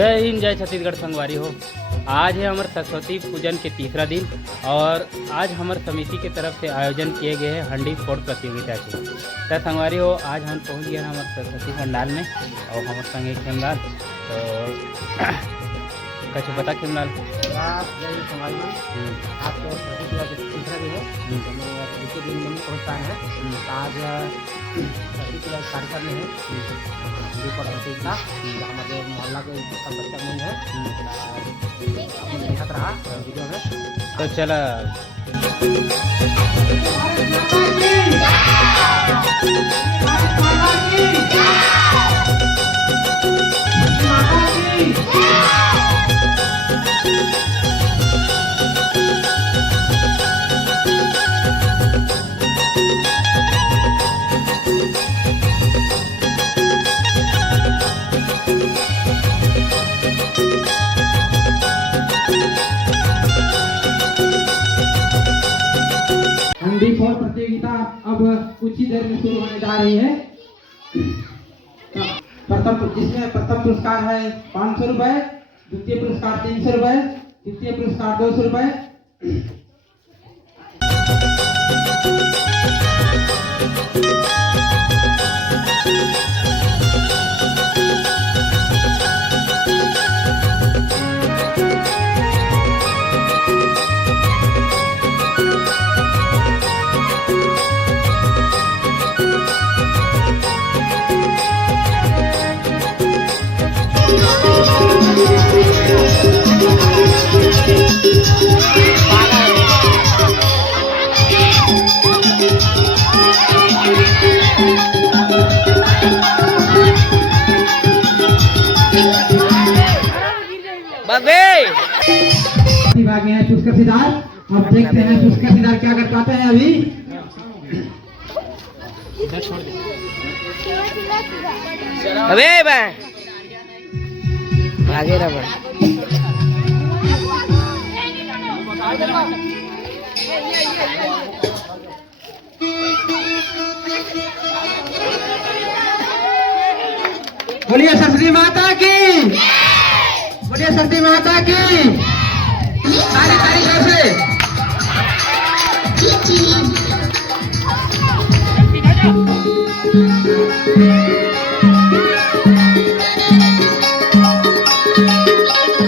जय हिंद, जय छत्तीसगढ़ संगवारी हो। आज है हमारे सरस्वती पूजन के तीसरा दिन और आज हमारे समिति के तरफ से आयोजन किए गए हैं हंडी फोड़ प्रतियोगिता के। तो संगवारी हो, आज हम पहुंच गए हमारे सरस्वती पंडाल में और हमारे संगे खेमलाल। तो कुछ बता खेमलाल। आज तो तीसरा दिन है, दूसरे दिन में पहुँच पाए हैं। आज कार्यक्रम में है हंडी फोड़ प्रतियोगिता, हमारे मोहल्ला के बच्चा नहीं है, देखा रहा वीडियो में। तो चला हंडी फोड़ प्रतियोगिता अब कुछ ही देर में शुरू होने जा रही है। जिसमें प्रथम पुरस्कार है 500 रुपए, द्वितीय पुरस्कार 300 रुपए, तृतीय पुरस्कार 200 रुपए। विभाग में है पुष्कर सिद्धार। अब देखते हैं पुष्कर सिद्धार क्या कर पाते हैं। अभी अबे भागे रहा। बोलिए सरस्वती माता की, बोलिए सरस्वती माता की। ताली ताली जोर से।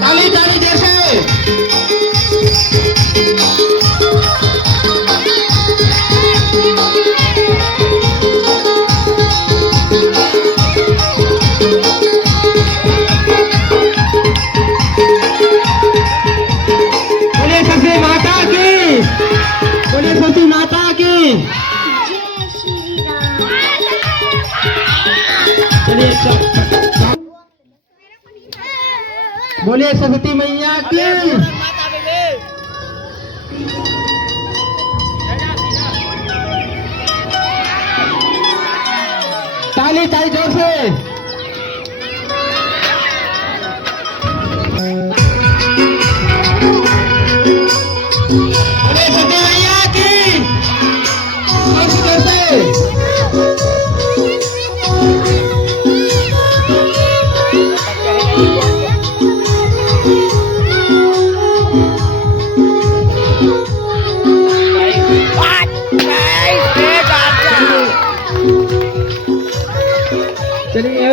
ताली ताली जोर से। सरस्वती माता की। बोलिए सरस्वती मैया की। ताली ताली जोर से। चलिए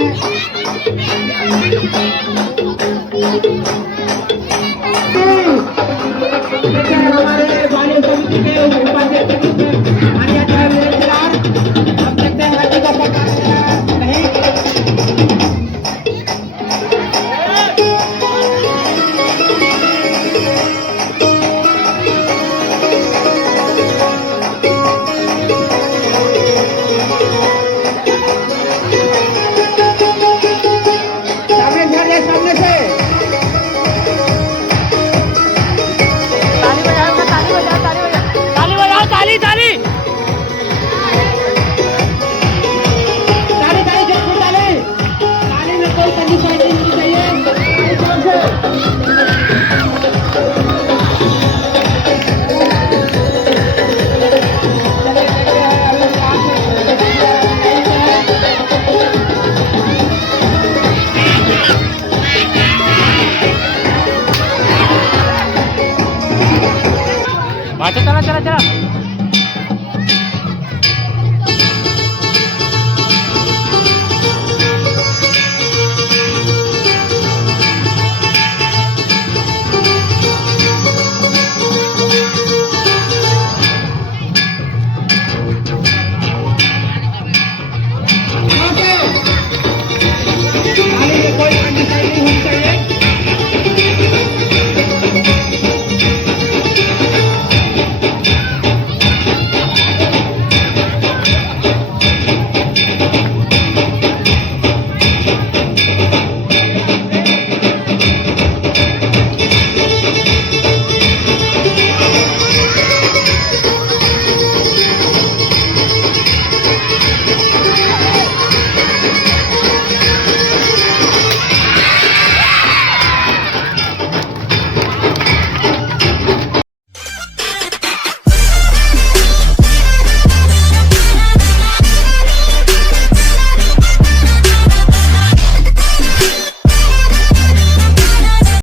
हैं